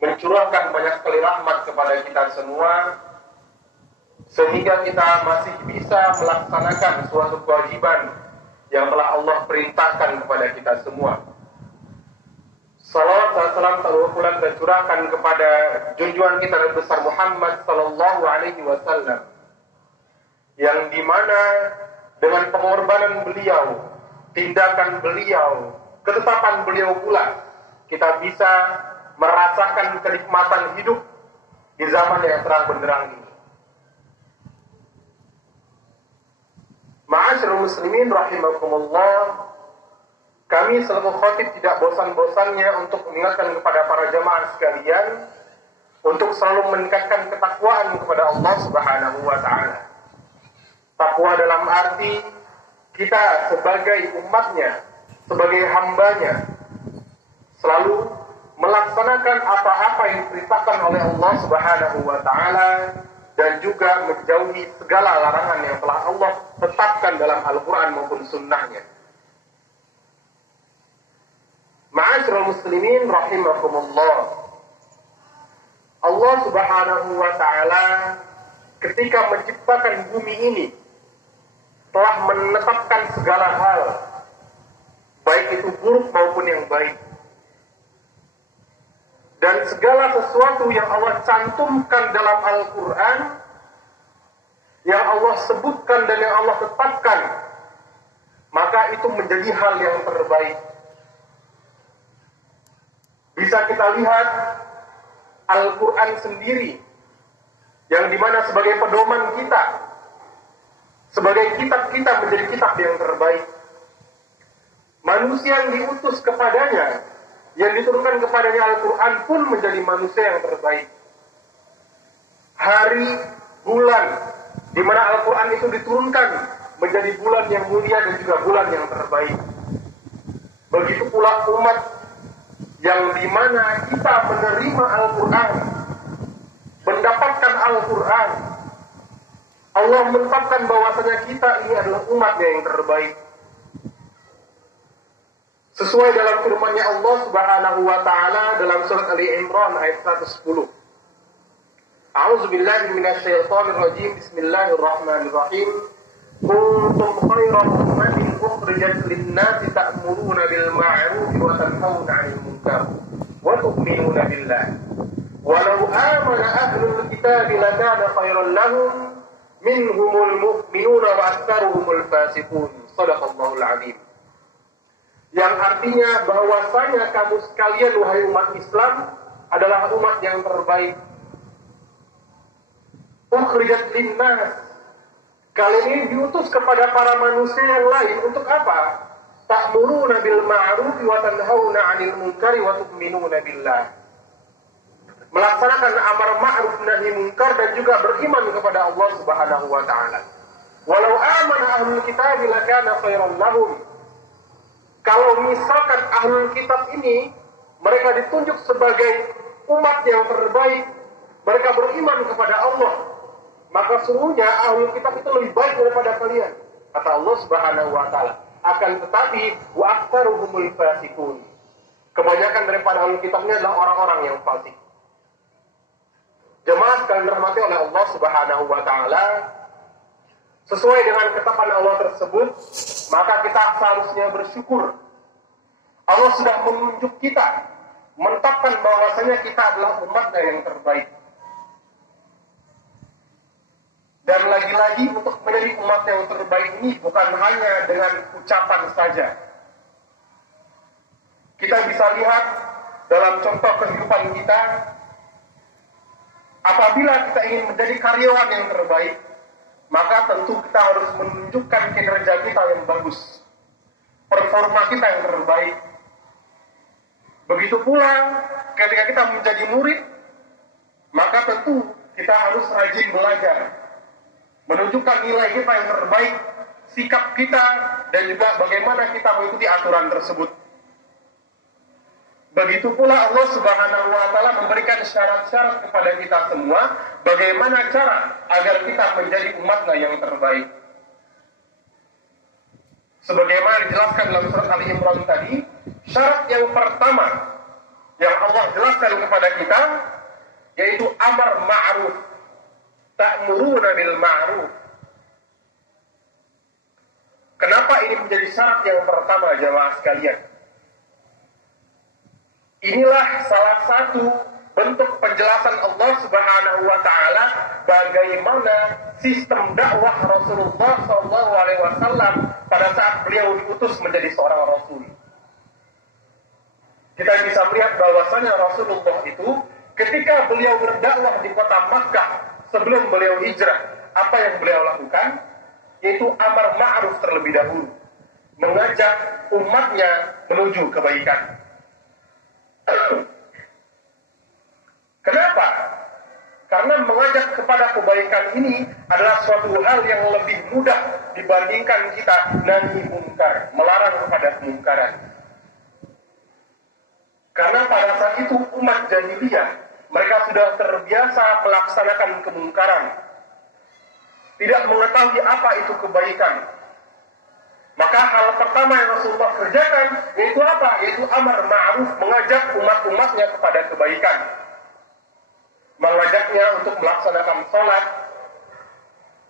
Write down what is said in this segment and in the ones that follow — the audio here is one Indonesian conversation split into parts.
mencurahkan banyak sekali rahmat kepada kita semua, sehingga kita masih bisa melaksanakan suatu kewajiban yang telah Allah perintahkan kepada kita semua. Salawat dan salam pula kita curahkan kepada junjungan kita Nabi besar Muhammad sallallahu alaihi wasallam, yang dimana dengan pengorbanan beliau, tindakan beliau, ketetapan beliau pula, kita bisa merasakan kenikmatan hidup di zaman yang terang benderang ini. Ma'asyiral muslimin rahimakumullah, kami selaku khatib tidak bosan-bosannya untuk mengingatkan kepada para jamaah sekalian untuk selalu meningkatkan ketakwaan kepada Allah Subhanahu wa taala. Takwa dalam arti kita sebagai umatnya, sebagai hambanya, selalu melaksanakan apa-apa yang diperintahkan oleh Allah Subhanahu wa taala dan juga menjauhi segala larangan yang telah Allah tetapkan dalam Al-Qur'an maupun sunnahnya. Ma'asyiral muslimin rahimakumullah, Allah Subhanahu wa taala ketika menciptakan bumi ini telah menetapkan segala hal, baik itu buruk maupun yang baik. Dan segala sesuatu yang Allah cantumkan dalam Al-Quran, yang Allah sebutkan dan yang Allah tetapkan, maka itu menjadi hal yang terbaik. Bisa kita lihat Al-Quran sendiri, yang dimana sebagai pedoman kita, sebagai kitab kita menjadi kitab yang terbaik. Manusia yang diutus kepadanya, yang diturunkan kepadanya Al-Quran pun menjadi manusia yang terbaik. Hari, bulan, di mana Al-Quran itu diturunkan menjadi bulan yang mulia dan juga bulan yang terbaik. Begitu pula umat yang di mana kita menerima Al-Quran, mendapatkan Al-Quran, Allah menetapkan bahwasanya kita ini adalah umatnya yang terbaik. Sesuai dalam firman-Nya Allah Subhanahu wa taala dalam surat Ali Imran ayat 110. A'udzubillahi minasyaitonir rajim. Bismillahirrahmanirrahim. Kuntum khairan ummatin ukhrijat lin-nasi ta'muruna bil ma'ruf wa tanhauna 'anil munkar wa tu'minuna billah. Walau amana ahlul kitabi lakana khairan lahum minhumul mu'minuna wa aktsaruhumul fasiqun. Shadaqallahul 'azim. Yang artinya bahwasanya kamu sekalian wahai umat Islam adalah umat yang terbaik. Ukhrijat linnas, kalian ini diutus kepada para manusia yang lain untuk apa? Ta'muruna bil ma'ruf wa tanhauna 'anil munkari wa tu'minuna billah. Melaksanakan amar ma'ruf nahi munkar dan juga beriman kepada Allah Subhanahu wa taala. Walau amana ahlul kitab lakana khairan lahum. Kalau misalkan ahlul kitab ini mereka ditunjuk sebagai umat yang terbaik, mereka beriman kepada Allah, maka sungguhnya ahlul kitab itu lebih baik daripada kalian, kata Allah Subhanahu wa taala. Akan tetapi wa aktsaruhumul fasiqun, kebanyakan daripada ahlul kitabnya adalah orang-orang yang fasik. Jemaah sekalian dirahmati oleh Allah Subhanahu wa taala, sesuai dengan ketetapan Allah tersebut, maka kita seharusnya bersyukur. Allah sudah menunjuk kita, menetapkan bahwasanya kita adalah umatnya yang terbaik. Dan lagi-lagi untuk menjadi umat yang terbaik ini bukan hanya dengan ucapan saja. Kita bisa lihat dalam contoh kehidupan kita, apabila kita ingin menjadi karyawan yang terbaik, maka tentu kita harus menunjukkan kinerja kita yang bagus, performa kita yang terbaik. Begitu pula ketika kita menjadi murid, maka tentu kita harus rajin belajar, menunjukkan nilai kita yang terbaik, sikap kita, dan juga bagaimana kita mengikuti aturan tersebut. Begitu pula Allah Subhanahu wa taala memberikan syarat-syarat kepada kita semua, bagaimana cara agar kita menjadi umatnya yang terbaik. Sebagaimana dijelaskan dalam surat Ali Imran tadi, syarat yang pertama yang Allah jelaskan kepada kita, yaitu amar ma'ruf, ta'muruna bil ma'ruf. Kenapa ini menjadi syarat yang pertama, jamaah sekalian? Inilah salah satu bentuk penjelasan Allah Subhanahu wa taala bagaimana sistem dakwah Rasulullah SAW pada saat beliau diutus menjadi seorang rasul. Kita bisa melihat bahwasanya Rasulullah itu ketika beliau berdakwah di kota Makkah sebelum beliau hijrah, apa yang beliau lakukan? Yaitu amar ma'ruf terlebih dahulu, mengajak umatnya menuju kebaikan. Kenapa? Karena mengajak kepada kebaikan ini adalah suatu hal yang lebih mudah dibandingkan kita nahi mungkar, melarang kepada kemungkaran. Karena pada saat itu umat jahiliyah, mereka sudah terbiasa melaksanakan kemungkaran, tidak mengetahui apa itu kebaikan. Maka hal pertama yang Rasulullah kerjakan yaitu apa? Yaitu amar ma'ruf, mengajak umat-umatnya kepada kebaikan. Mengajaknya untuk melaksanakan sholat,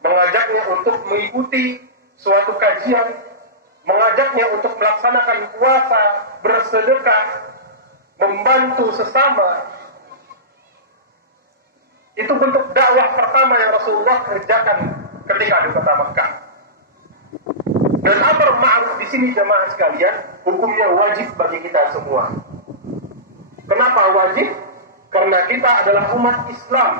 mengajaknya untuk mengikuti suatu kajian, mengajaknya untuk melaksanakan puasa, bersedekah, membantu sesama. Itu bentuk dakwah pertama yang Rasulullah kerjakan ketika di kota Makkah. Dan amar ma'ruf di sini jemaah sekalian, hukumnya wajib bagi kita semua. Kenapa wajib? Karena kita adalah umat Islam.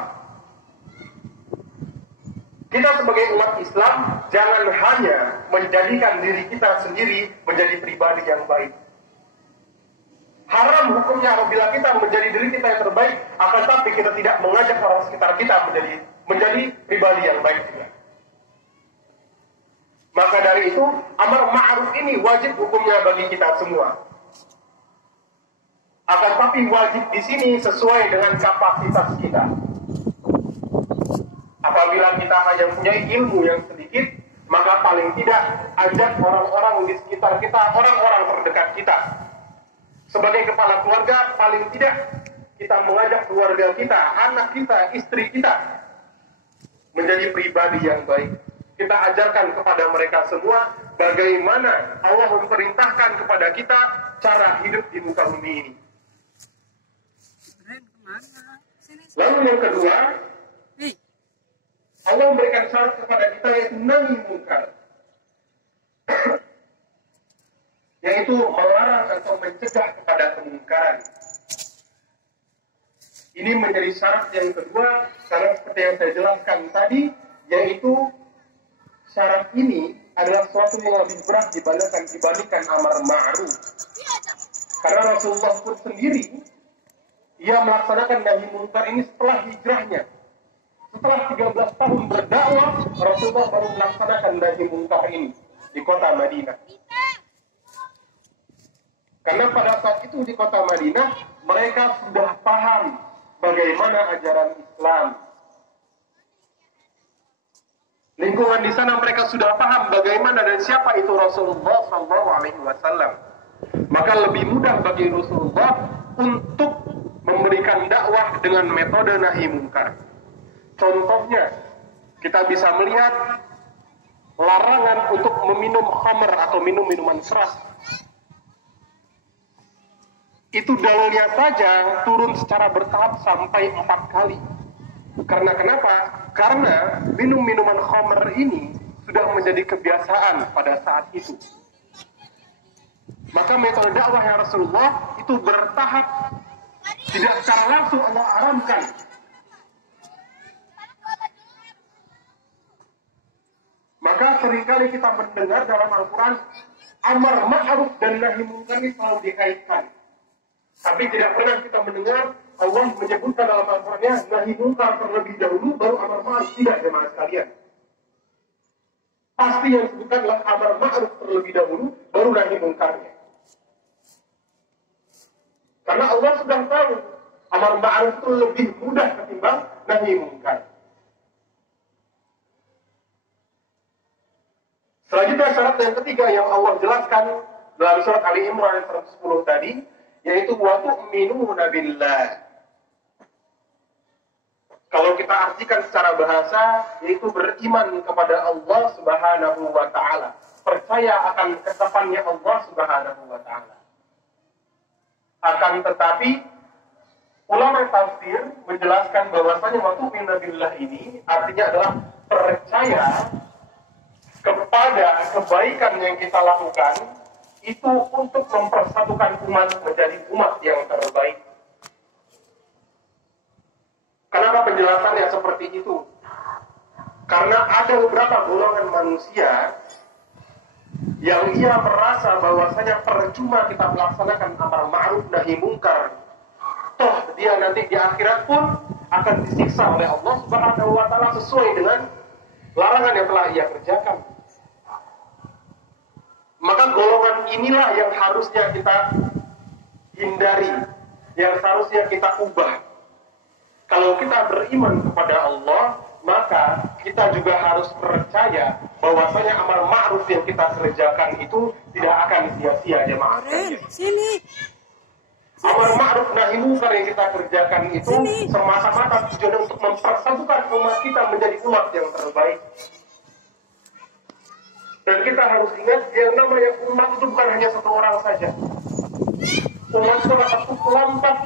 Kita sebagai umat Islam jangan hanya menjadikan diri kita sendiri menjadi pribadi yang baik. Haram hukumnya apabila kita menjadi diri kita yang terbaik, akan tapi kita tidak mengajak orang sekitar kita menjadi pribadi yang baik juga. Maka dari itu, amar ma'ruf ini wajib hukumnya bagi kita semua. Akan tapi wajib di sini sesuai dengan kapasitas kita. Apabila kita hanya punya ilmu yang sedikit, maka paling tidak ajak orang-orang di sekitar kita, orang-orang terdekat kita. Sebagai kepala keluarga, paling tidak kita mengajak keluarga kita, anak kita, istri kita menjadi pribadi yang baik. Kita ajarkan kepada mereka semua bagaimana Allah memerintahkan kepada kita cara hidup di muka bumi ini. Lalu yang kedua, Allah memberikan syarat kepada kita yaitu nahi mungkar, yaitu melarang atau mencegah kepada kemungkaran. Ini menjadi syarat yang kedua, karena seperti yang saya jelaskan tadi, yaitu syarat ini adalah sesuatu yang lebih berat dibandingkan amar ma'ruf. Karena Rasulullah pun sendiri, ia melaksanakan nahi mungkar ini setelah hijrahnya. Setelah 13 tahun berdakwah, Rasulullah baru melaksanakan nahi mungkar ini di kota Madinah. Karena pada saat itu di kota Madinah, mereka sudah paham bagaimana ajaran Islam. Lingkungan di sana mereka sudah paham bagaimana dan siapa itu Rasulullah SAW. Maka lebih mudah bagi Rasulullah untuk memberikan dakwah dengan metode nahi mungkar. Contohnya, kita bisa melihat larangan untuk meminum khamr atau minum minuman keras. Itu dalilnya saja turun secara bertahap sampai 4 kali. Karena kenapa? Karena minum minuman khamr ini sudah menjadi kebiasaan pada saat itu. Maka metode dakwah yang Rasulullah itu bertahap, tidak secara langsung Allah haramkan. Maka seringkali kita mendengar dalam Al-Quran amar ma'ruf dan nahi mungkar ini selalu dikaitkan. Tapi tidak pernah kita mendengar Allah menyebutkan dalam Al-Qurannya nahi mungkar terlebih dahulu baru amar ma'ruf. Tidak, jemaah sekalian. Pasti yang disebutkan adalah amar ma'ruf terlebih dahulu baru nahi mungkarnya. Karena Allah sudah tahu amar ma'ruf itu lebih mudah ketimbang nahi mungkar. Selanjutnya syarat yang ketiga yang Allah jelaskan dalam surat Ali Imran 110 tadi, yaitu wa tu'minuna billah. Kalau kita artikan secara bahasa, yaitu beriman kepada Allah Subhanahu wa Ta'ala, percaya akan ketetapannya Allah Subhanahu wa Ta'ala. Akan tetapi ulama tafsir menjelaskan bahwasanya wa tu'minuna billah ini artinya adalah percaya kepada kebaikan yang kita lakukan itu untuk mempersatukan umat menjadi umat yang terbaik. Kenapa penjelasannya seperti itu? Karena ada beberapa golongan manusia yang ia merasa bahwasanya percuma kita melaksanakan amar ma'ruf nahi mungkar. Toh dia nanti di akhirat pun akan disiksa oleh Allah Subhanahu wa Ta'ala sesuai dengan larangan yang telah ia kerjakan. Maka golongan inilah yang harusnya kita hindari, yang seharusnya kita ubah. Kalau kita beriman kepada Allah, maka kita juga harus percaya bahwasanya amal ma'ruf yang kita kerjakan itu tidak akan sia-sia, jemaah. Sini. Amal ma'ruf nahi munkar yang kita kerjakan itu semata-mata tujuan untuk mempersatukan umat kita menjadi umat yang terbaik. Dan kita harus ingat yang namanya umat itu bukan hanya satu orang saja. Umat itu adalah satu kelompok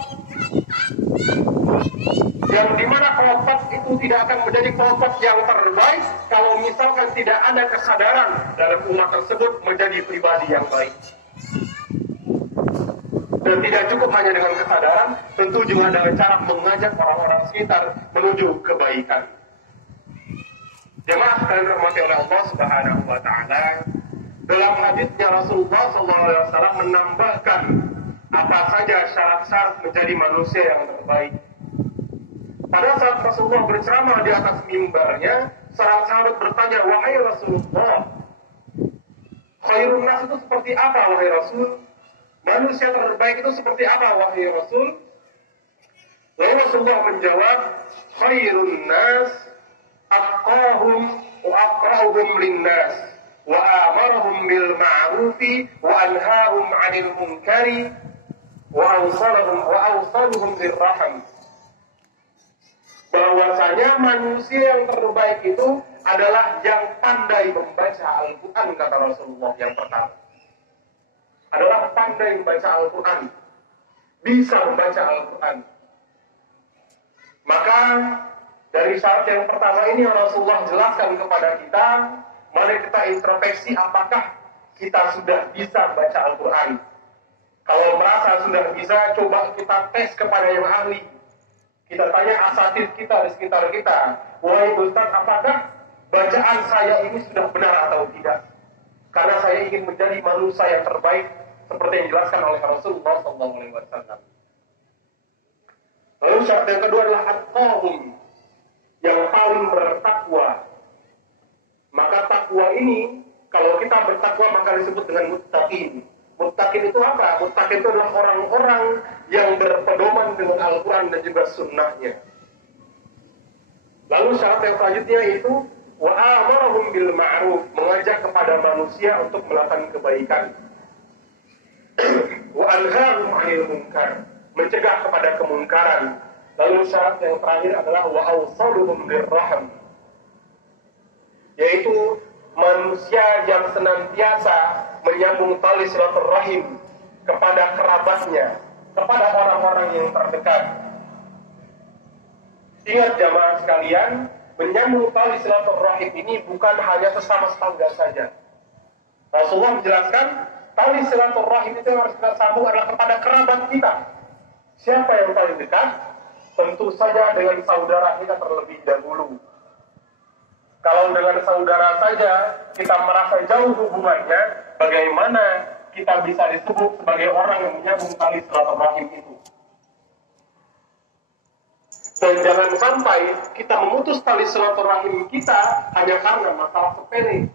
yang dimana kelompok itu tidak akan menjadi kelompok yang terbaik kalau misalkan tidak ada kesadaran dalam umat tersebut menjadi pribadi yang baik. Dan tidak cukup hanya dengan kesadaran, tentu juga dengan cara mengajak orang-orang sekitar menuju kebaikan. Jemaah sekalian dirahmati oleh Allah Subhanahu wa Ta'ala, dalam hadisnya Rasulullah SAW menambahkan apa saja syarat-syarat menjadi manusia yang terbaik. Pada saat Rasulullah berceramah di atas mimbarnya, sahabat bertanya, wahai Rasulullah, khairun nas itu seperti apa, wahai Rasul? Manusia terbaik itu seperti apa, wahai Rasul? Lalu Rasulullah menjawab, khairun nas atqahum wa aqra'uhum linnas wa amarahum bil ma'rufi wa anhahum 'anil munkari wa awsaluhum birrahim. Bahwasanya manusia yang terbaik itu adalah yang pandai membaca Al-Quran, kata Rasulullah. Yang pertama adalah pandai membaca Al-Quran, bisa membaca Al-Quran. Maka dari syarat yang pertama ini Rasulullah jelaskan kepada kita, mari kita introspeksi apakah kita sudah bisa membaca Al-Quran. Kalau merasa sudah bisa, coba kita tes kepada yang ahli. Kita tanya asatidz kita di sekitar kita, wahai Ustaz, apakah bacaan saya ini sudah benar atau tidak? Karena saya ingin menjadi manusia yang terbaik seperti yang dijelaskan oleh Rasulullah SAW. Lalu syarat yang kedua adalah at-taqwa, yang paling bertakwa. Maka takwa ini, kalau kita bertakwa maka disebut dengan muttaqin. Muttaqin itu apa? Muttaqin itu adalah orang-orang yang berpedoman dengan Al-Quran dan juga sunnahnya. Lalu syarat yang selanjutnya itu wa amarahum bil ma'ruf, mengajak kepada manusia untuk melakukan kebaikan. Wa anhahum 'anil munkar, mencegah kepada kemungkaran. Lalu syarat yang terakhir adalah wa awsaluhum birrahim, yaitu manusia yang senantiasa menyambung tali silaturahim kepada kerabatnya, kepada orang-orang yang terdekat. Ingat jamaah sekalian, menyambung tali silaturahim ini bukan hanya sesama tetangga saja. Rasulullah menjelaskan tali silaturahim itu yang harus kita sambung adalah kepada kerabat kita. Siapa yang paling dekat? Tentu saja dengan saudara kita terlebih dahulu. Kalau dengan saudara saja kita merasa jauh hubungannya, bagaimana kita bisa disebut sebagai orang yang menyambung tali silaturahim itu? Dan jangan sampai kita memutus tali silaturahim kita hanya karena masalah sepele.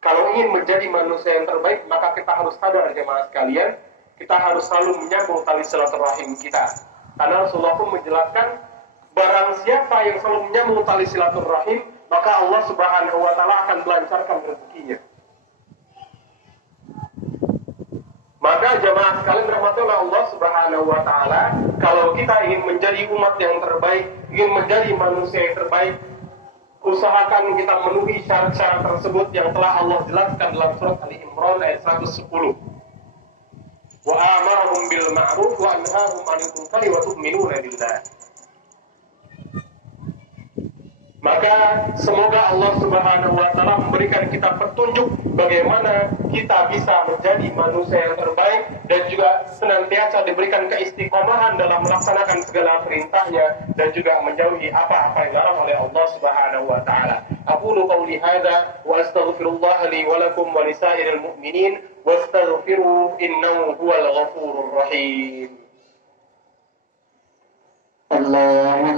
Kalau ingin menjadi manusia yang terbaik, maka kita harus sadar jemaah sekalian, kita harus selalu menyambung tali silaturahim kita. Karena Rasulullah pun menjelaskan, barang siapa yang selalu menyambung tali silaturahim, maka Allah Subhanahu wa Ta'ala akan melancarkan rezekinya. Maka jamaah sekalian dirahmati oleh Allah Subhanahu wa taala, kalau kita ingin menjadi umat yang terbaik, ingin menjadi manusia yang terbaik, usahakan kita memenuhi syarat-syarat tersebut yang telah Allah jelaskan dalam surat Ali Imran ayat 110. Wa amarahum bil ma'ruf wa anhahum 'anil munkari wa tu'minuna billah. Maka semoga Allah Subhanahu wa taala memberikan kita petunjuk bagaimana kita bisa menjadi manusia yang terbaik dan juga senantiasa diberikan keistiqomahan dalam melaksanakan segala perintahnya dan juga menjauhi apa-apa yang dilarang oleh Allah Subhanahu wa taala. Aqulu qawli hadza wa astaghfirullah li wa lakum wa lisairil mu'minin wastaghfiru innahu huwal ghafurur rahim. Allahumma